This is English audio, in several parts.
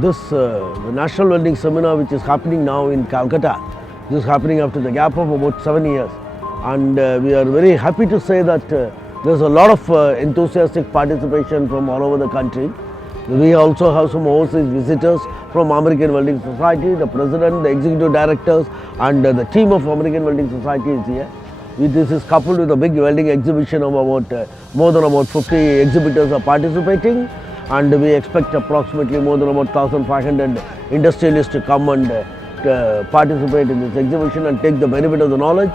the National Welding Seminar, which is happening now in Kolkata. This is happening after the gap of about 7 years, and we are very happy to say that there's a lot of enthusiastic participation from all over the country. We also have some overseas visitors from American Welding Society. The president, the executive directors, and the team of American Welding Society is here. This is coupled with a big welding exhibition of about more than about 50 exhibitors are participating, and we expect approximately more than about 1,500 industrialists to come and participate in this exhibition and take the benefit of the knowledge.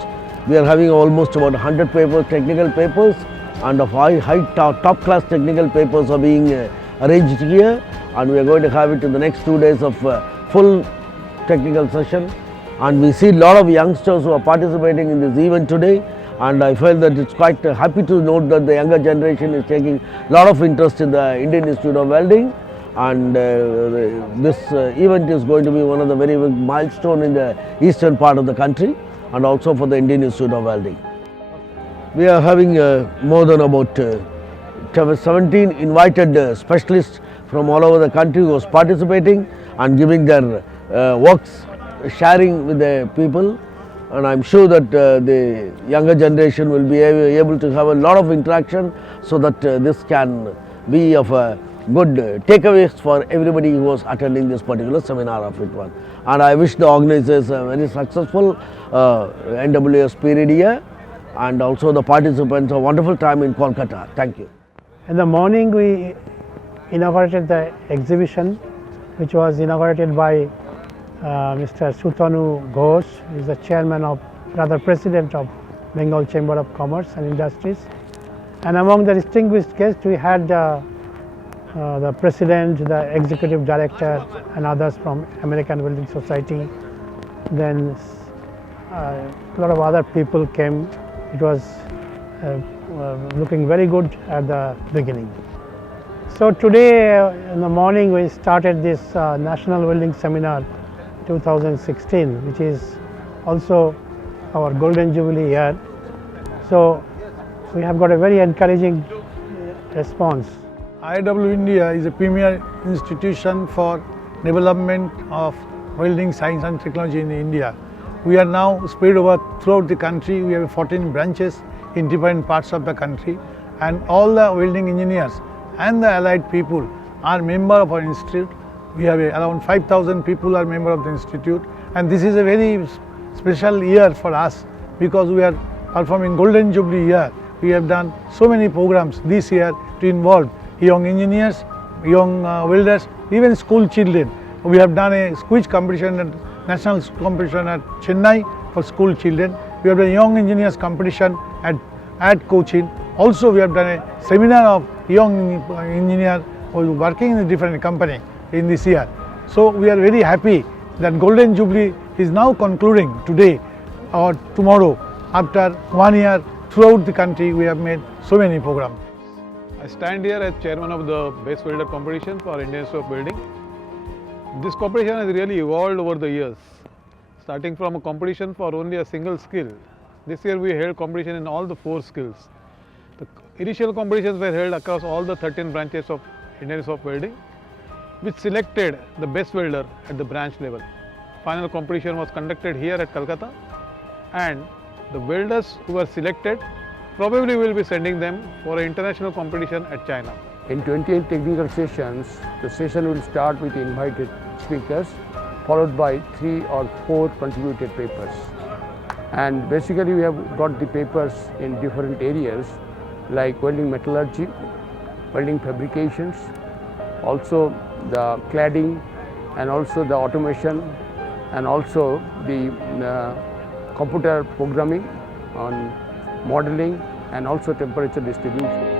We are having almost about 100 papers, technical papers, and of top class technical papers are being arranged here, and we are going to have it in the next 2 days of full technical session. And we see a lot of youngsters who are participating in this event today, and I feel that it's quite happy to note that the younger generation is taking a lot of interest in the Indian Institute of Welding, and this event is going to be one of the very big milestones in the eastern part of the country and also for the Indian Institute of Welding. We are having more than about 17 invited specialists from all over the country who are participating and giving their works, sharing with the people, and I'm sure that the younger generation will be able to have a lot of interaction, so that this can be of a good takeaways for everybody who was attending this particular seminar of it one. And I wish the organizers a very successful NWS period here, and also the participants a wonderful time in Kolkata. Thank you. In the morning we inaugurated the exhibition, which was inaugurated by Mr. Sutanu Ghosh, who is the president of Bengal Chamber of Commerce and Industries. And among the distinguished guests, we had the president, the executive director, and others from American Welding Society. Then a lot of other people came. It was looking very good at the beginning. So today in the morning we started this National Welding Seminar 2016, which is also our Golden Jubilee year. So we have got a very encouraging response. IIW-India is a premier institution for development of welding science and technology in India. We are now spread over throughout the country. We have 14 branches in different parts of the country, and all the welding engineers and the allied people are member of our institute. We have around 5,000 people are member of the institute, and this is a very special year for us because we are performing Golden Jubilee year. We have done so many programs this year to involve young engineers, young welders, even school children. We have done a quiz competition, national competition at Chennai for school children. We have done a young engineers competition at Cochin. Also we have done a seminar of young engineers who are working in a different company in this year. So we are very happy that Golden Jubilee is now concluding today or tomorrow. After 1 year, throughout the country we have made so many programs. I stand here as chairman of the Best Welder competition for Indian Institute of Welding. This competition has really evolved over the years, starting from a competition for only a single skill. This year we held competition in all the 4 skills. The initial competitions were held across all the 13 branches of Indian Institute of Welding, which selected the best welder at the branch level. Final competition was conducted here at Kolkata, and the welders who were selected probably will be sending them for an international competition at China. In 28 technical sessions, the session will start with invited speakers, followed by 3 or 4 contributed papers. And basically we have got the papers in different areas like welding metallurgy, welding fabrications, also the cladding, and also the automation, and also the computer programming on modeling, and also temperature distribution.